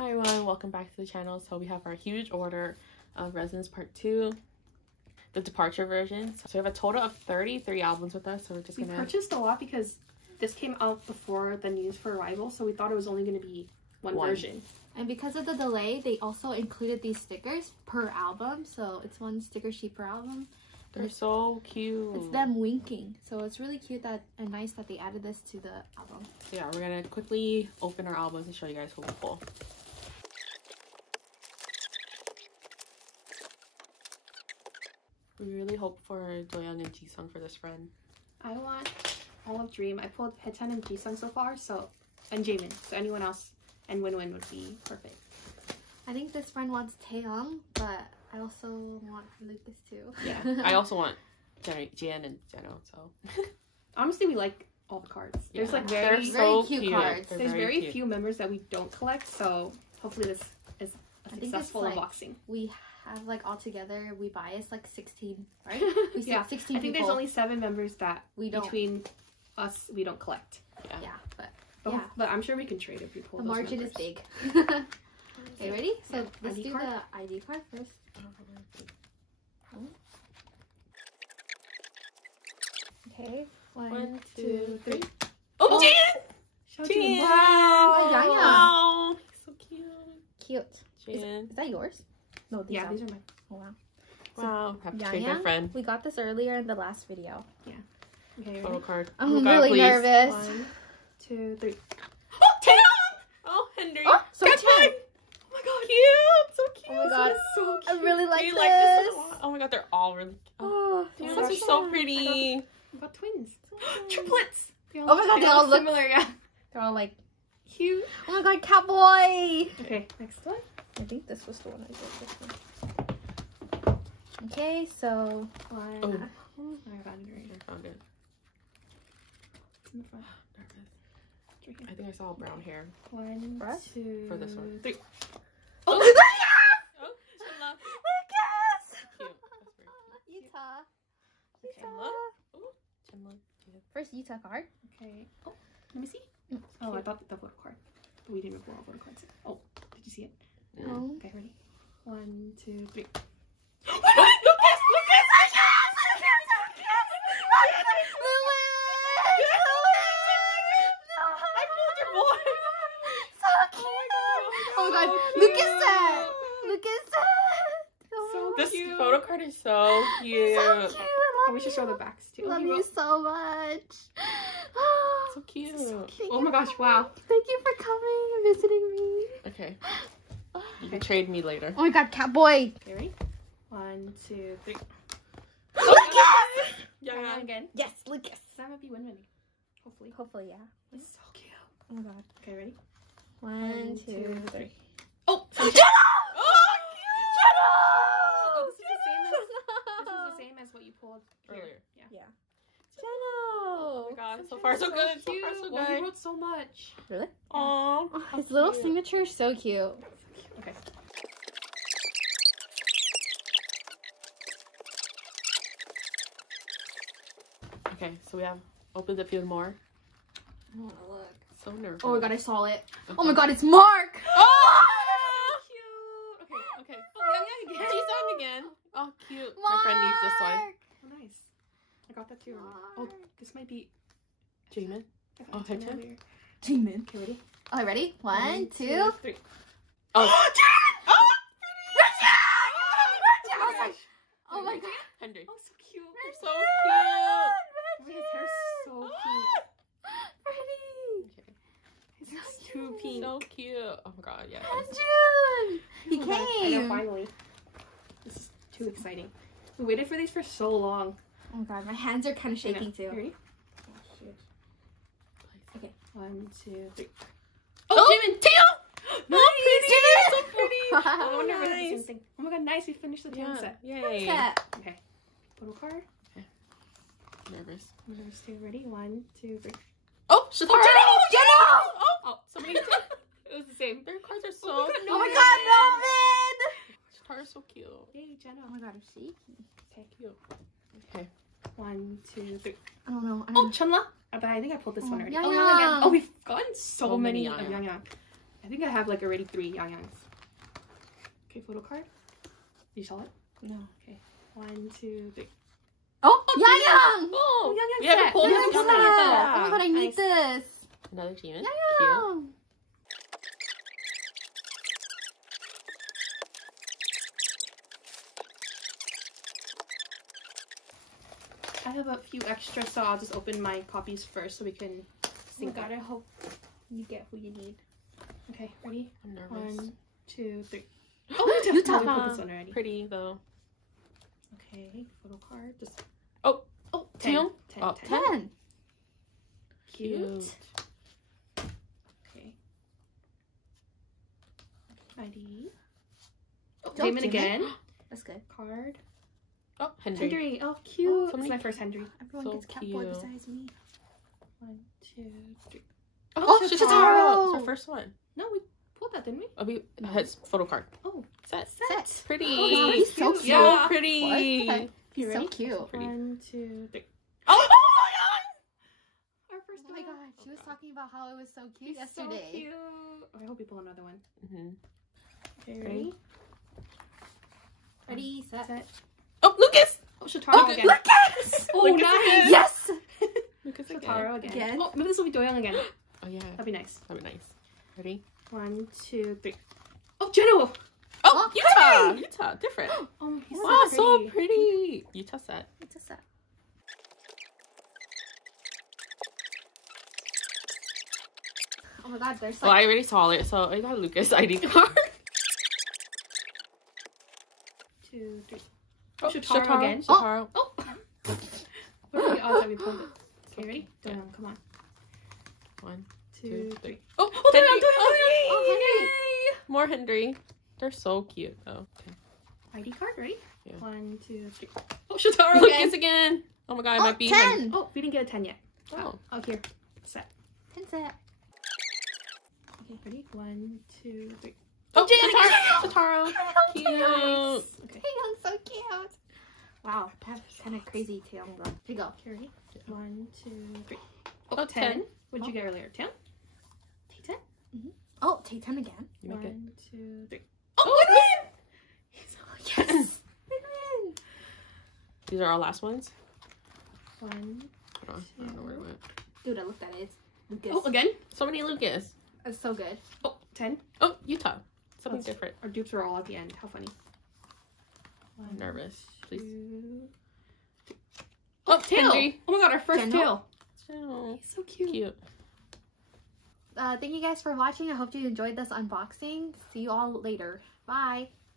Hi everyone, welcome back to the channel. So we have our huge order of Residence Part 2, the departure version. So we have a total of 33 albums with us. So we're just We purchased a lot because this came out before the news for Arrival, so we thought it was only going to be one version. And because of the delay, they also included these stickers per album. So it's one sticker sheet per album. They're so cute. It's them winking. So it's really cute and nice that they added this to the album. So yeah, we're going to quickly open our albums and show you guys what we pull. We really hope for Doyoung and Jisung for this friend. I want all of Dream. I pulled Haechan and Jisung so far, and Jaemin. So anyone else and Win-Win would be perfect. I think this friend wants Taeyong, but I also want Lucas too. Yeah, I also want Jian and Jeno. So honestly, we like all the cards. Yeah. There's like very cute cards. There's very few members that we don't collect, so hopefully this is a successful unboxing. We have like all together, we bias like 16, right? We yeah, 16 I think people. there's only 7 members that between us we don't collect. Yeah, but I'm sure we can trade if we pull. The those margin members. is big. Okay, ready? So let's do the ID card first. Okay, 1, 2, 3. Oh, Jian! Jian! Wow! Wow! So cute. Cute. Jian. Is that yours? No, these are mine. Oh, wow. Wow, have to trade my friend. We got this earlier in the last video. Yeah. Okay, Photocard. I'm really nervous. 1, 2, 3. Oh, Taeyong! Oh, Henry. Oh, so cute. cute. Oh my god, cute. So cute. Oh my god, so cute. I really like you this. Like this a lot? Oh my god, they're all really cute. Oh, Damn, those are so pretty. We got twins. Triplets. Oh my god, they all look similar. Yeah. They're all like Cute. Oh my god, Catboy. Okay, next one. I think this was the one I did. This one. Okay, so one. Oh, I found it. It's in the front. Nervous. I think I saw brown hair. 1, 2, for this one. 3. Oh, oh, Chenla. Lucas. Cute. That's very cute. Utah. Okay, look. Ooh, Chenla. First Utah card. Okay. Oh, let me see. Oh, I thought the photo card. But we didn't pull all photo cards. Oh, did you see it? No. Okay, ready? 1, 2, 3. Oh my god, Lucas! Oh my god, Lucas! This photo card is so cute. So cute. Oh, we should show the backs too. Love you so much. So cute. Oh my gosh, wow. Thank you for coming and visiting me. Okay. You can trade me later. Oh my god, Catboy. Okay, ready? 1, 2, 3. Lucas! Yeah. Again. Yes, Lucas. That might be Win-Win. Hopefully, yeah. He's so cute. Oh my god. Okay, ready? 1, 2, 3. Oh! Oh, Oh, this is the same as what you pulled earlier. Yeah. Jeno! Oh my god, so far so good. So far so Well, he good. wrote so much. Really? Aww. His little signature is so cute. Okay. Okay, so we have opened a few more. Oh, look. So nervous. Oh my god, I saw it. Oh my god, it's Mark! Oh! Cute. Okay. Oh, yeah, Jisung again. Oh, cute. My friend needs this one. Oh, nice. I got that too. Mark. Oh, this might be Jaemin. Oh, Haechan. Demon. Okay, ready? Oh, ready? 1, 2, 3. Oh, Jaemin! Oh my god. Henry. Oh, so cute. They're so cute. His hair's so cute. Freddie. His hair's too pink. So cute. Oh my god, yeah. June. He Oh my God, I know, came. finally. This is too exciting. We waited for these for so long. Oh my god, my hands are kind of shaking too. Ready? Oh, shoot. Okay. 1, 2, 3. Oh, Jaemin! Taeyong! Nice! So pretty! I wonder if it's the same Nice. thing. Oh my god, nice. We finished the Taeyong set. Yay. Set. Okay. Photo card. Nervous. Numbers 2. Ready? 1, 2, 3. Oh, Shazam! Jeno! Oh, somebody. It was the same. Their cards are so Oh my god, cute. Oh my god, Melvin! These cards are so cute. Yay, Jenna. Oh my god, I'm shaking. Okay, cute. Okay. 1, 2, 3. I don't know. Oh, Chunla. But I think I pulled this one already. Yang Oh, Yang. again. Oh, we've gotten so So many many of Yang Yang Yang. I think I have like already 3 Yang Yangs. Okay, photo card. You saw it? No. Okay. 1, 2, 3. Oh, Yang Yang! Oh, Yang Yang we haven't set. pulled Yang this Yang one set. yet. Oh my god, I need Nice. this. Another Jimin. Yang Cute. Yang! I have a few extras, so I'll just open my copies first so we can sync up. I hope you get who you need. Okay, ready? I'm nervous. 1, 2, 3. Oh, You we tap. pulled this one already. Pretty though. Okay, photo card. Just Oh, 10. Tim? 10. Oh, 10. 10. Cute. Okay. ID. Oh, Damon Jimin. again. That's good. Card. Oh, Henry. Henry. Oh, cute. so It's many- my first Henry. Everyone So gets cardboard cute. besides me. 1, 2, 3. Oh, Shotaro. Shotaro. It's our first one. No, we pulled that, didn't we? Oh, we No. it's photo card. Oh, Set. Set. Pretty. Oh, wow, he's so cute. cute. Yeah. So pretty. What the heck? You He's ready? so cute. Pretty. 1, 2, 3. Oh, Our first Oh my one. god, she was talking about how it was so cute He's yesterday. So cute. Oh, I hope we pull another one. mm-hmm. Okay, Ready? Ready, set. Set. Oh, Lucas. Oh, Shotaro Oh, again. Lucas. Oh, Lucas nice. again. Yes! Lucas again. Shotaro again. Again? Oh, maybe this will be Doyoung again. Oh yeah, That'd be nice. that'd be nice. Ready? 1, 2, 3. Oh, Jeno! Oh, Oh, Utah. hey! Utah, different. Oh, he's Wow, so so pretty. pretty. Utah set. It's a set. Oh my god, there's Well, I like... already saw it, so I got Lucas ID card. 2, 3. Oh, Shotaro again. Shotaro. Oh! What are the odds that we pulled it? Okay, ready? Doyoung, come on. 1, 2, 2, 3. 3. Oh, Henry. Doyoung, Doyoung, Oh, Doyoung! yay! Yay! More Henry. They're so cute. Oh, okay. ID card, ready? Yeah. 1, 2, 3. Oh, Shotaro again! Lucas again. Oh my god, I Oh, might be 10! Oh, we didn't get a 10 yet. Oh. Oh, here. Set. 10 set. Okay, ready? 1, 2, 3. Oh, Jan Shotaro. Taeyong, Cute. Okay. Taeyong's so cute. Wow, that's kind of crazy, Taeyong, though. Here you go. Okay, ready? Yeah. 1, 2, 3. Oh, 10. What did you get earlier? 10? Take 10? Oh, take 10 again. You make it. 1, 2, 3. Oh, win! Yes! We win! These are our last ones. 1. I don't know where it went. Dude, I looked at it. It's Lucas. Oh, again? So many Lucas. It's so good. Oh, 10. Oh, Utah. Something That's- different. Our dupes are all at the end. How funny. I'm nervous. Please. 2. Oh, Tail! Henry. Oh my god, our first Jeno? tail. Oh, He's so cute. cute. Thank you guys for watching. I hope you enjoyed this unboxing. See you all later. Bye.